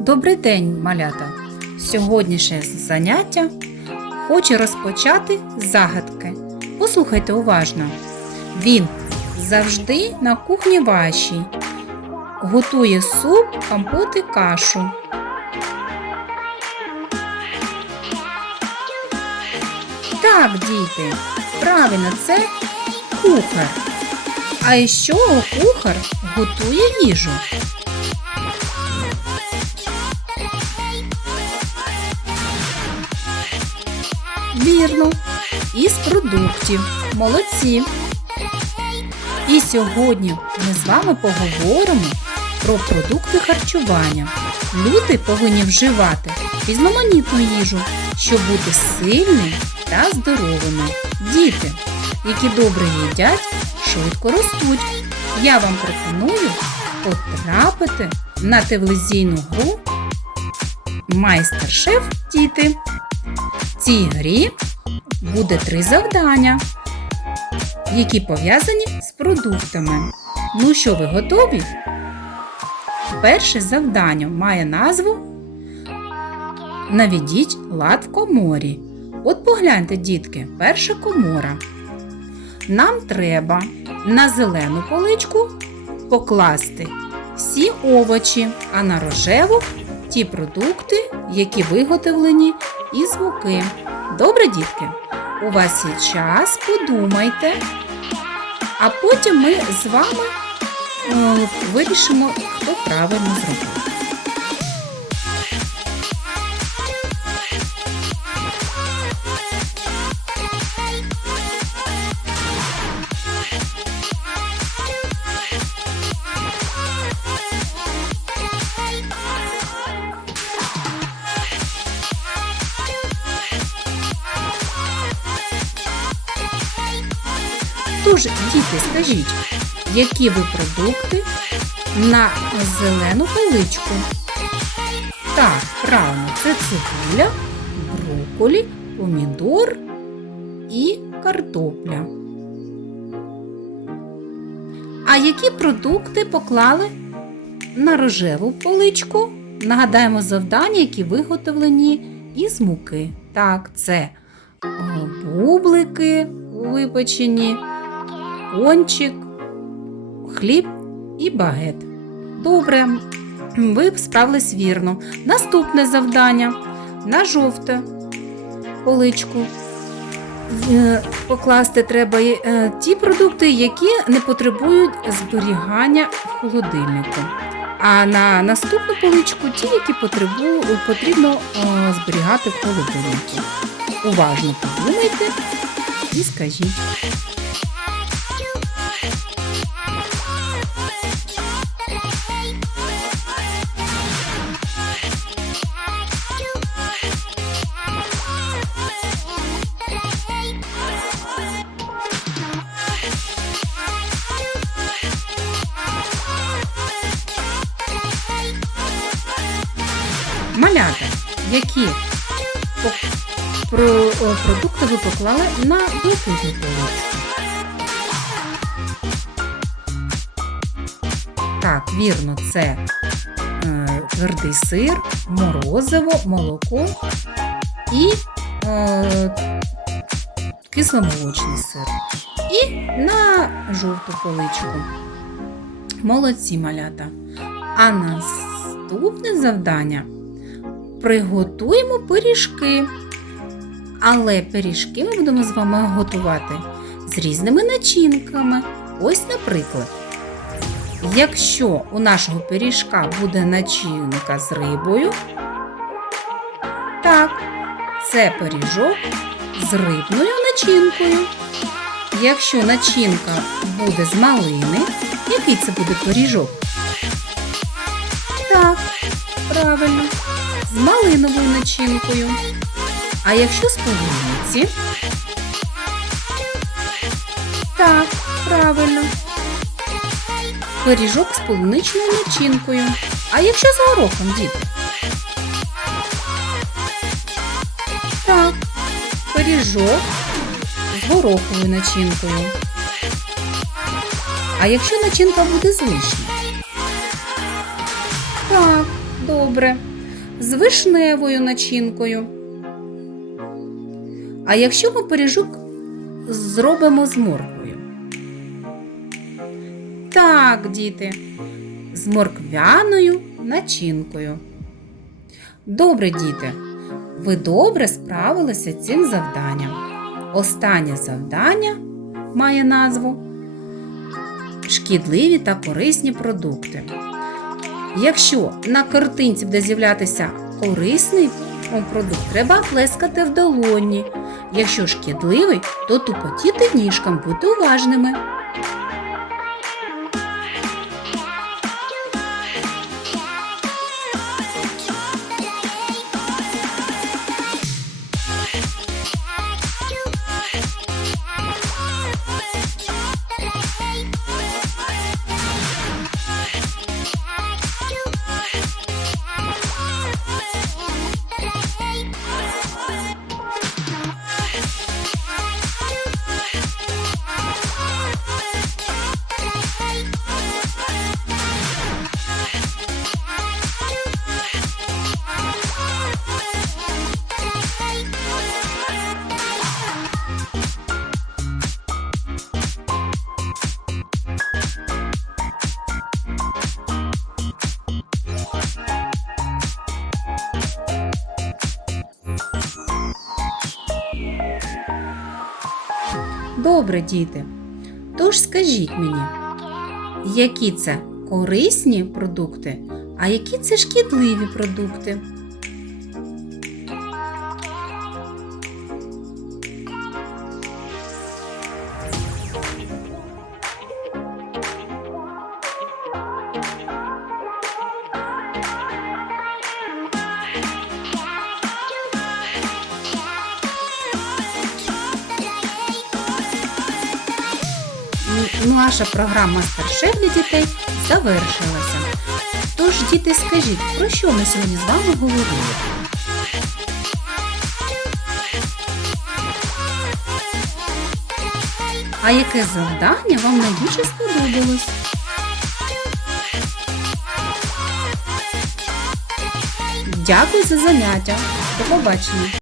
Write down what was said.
Добрий день, малята! Сьогоднішнє заняття хочу розпочати з загадки. Послухайте уважно. Він завжди на кухні вашій. Готує суп, компот і кашу. Так, діти, правильно, це кухар. А із чого кухар готує їжу? Вірно, із продуктів. Молодці. І сьогодні ми з вами поговоримо про продукти харчування. Люди повинні вживати різноманітну їжу, щоб бути сильними та здоровими. Діти, які добре їдять, швидко ростуть. Я вам пропоную потрапити на телевізійну гру Майстер-шеф Діти. Цій грі буде три завдання, які пов'язані з продуктами. Ну що, ви готові? Перше завдання має назву Наведіть лад в коморі. От погляньте, дітки, перша комора. Нам треба на зелену поличку покласти всі овочі, а на рожеву ті продукти, які виготовлені із звуки. Добре, дітки? У вас є час, подумайте, а потім ми з вами е, вирішимо, хто правильно зробив. Тож, діти, скажіть, які ви продукти на зелену поличку? Так, правильно, це цибуля, брокколі, помідор і картопля. А які продукти поклали на рожеву поличку? Нагадаємо завдання, які виготовлені із муки. Так, це е, бублики випечені, пончик, хліб і багет. Добре, ви справились вірно. Наступне завдання на жовте поличку. Е, Покласти треба е, ті продукти, які не потребують зберігання в холодильнику. А на наступну поличку ті, які потрібно е, зберігати в холодильнику. Уважно подумайте і скажіть. Малята, які про, продукти ви поклали на блакитну поличку? Так, вірно, це е, твердий сир, морозиво, молоко і е, кисломолочний сир. І на жовту поличку. Молодці малята. А наступне завдання приготуємо пиріжки. Але пиріжки ми будемо з вами готувати з різними начинками. Ось, наприклад, якщо у нашого пиріжка буде начинка з рибою, так, це пиріжок з рибною начинкою. Якщо начинка буде з малини, який це буде пиріжок? Так, правильно, з малиновою начинкою. А якщо з полуниці? Так, правильно. Пиріжок з полуничною начинкою. А якщо з горохом, діти? Так, пиріжок з гороховою начинкою. А якщо начинка буде з вишні? Так, добре. З вишневою начинкою. А якщо ми пиріжок зробимо з морквою? Так, діти, з морквяною начинкою. Добре, діти, ви добре справилися цим завданням. Останнє завдання має назву Шкідливі та корисні продукти. Якщо на картинці буде з'являтися корисний продукт, треба плескати в долоні. Якщо шкідливий, то тупотіти ніжкам, бути уважними. Добре, діти. Тож скажіть мені, які це корисні продукти, а які це шкідливі продукти? Наша програма «Мастер-шеф» для дітей завершилася. Тож, діти, скажіть, про що ми сьогодні з вами говорили? А яке завдання вам найбільше сподобалось? Дякую за заняття. До побачення.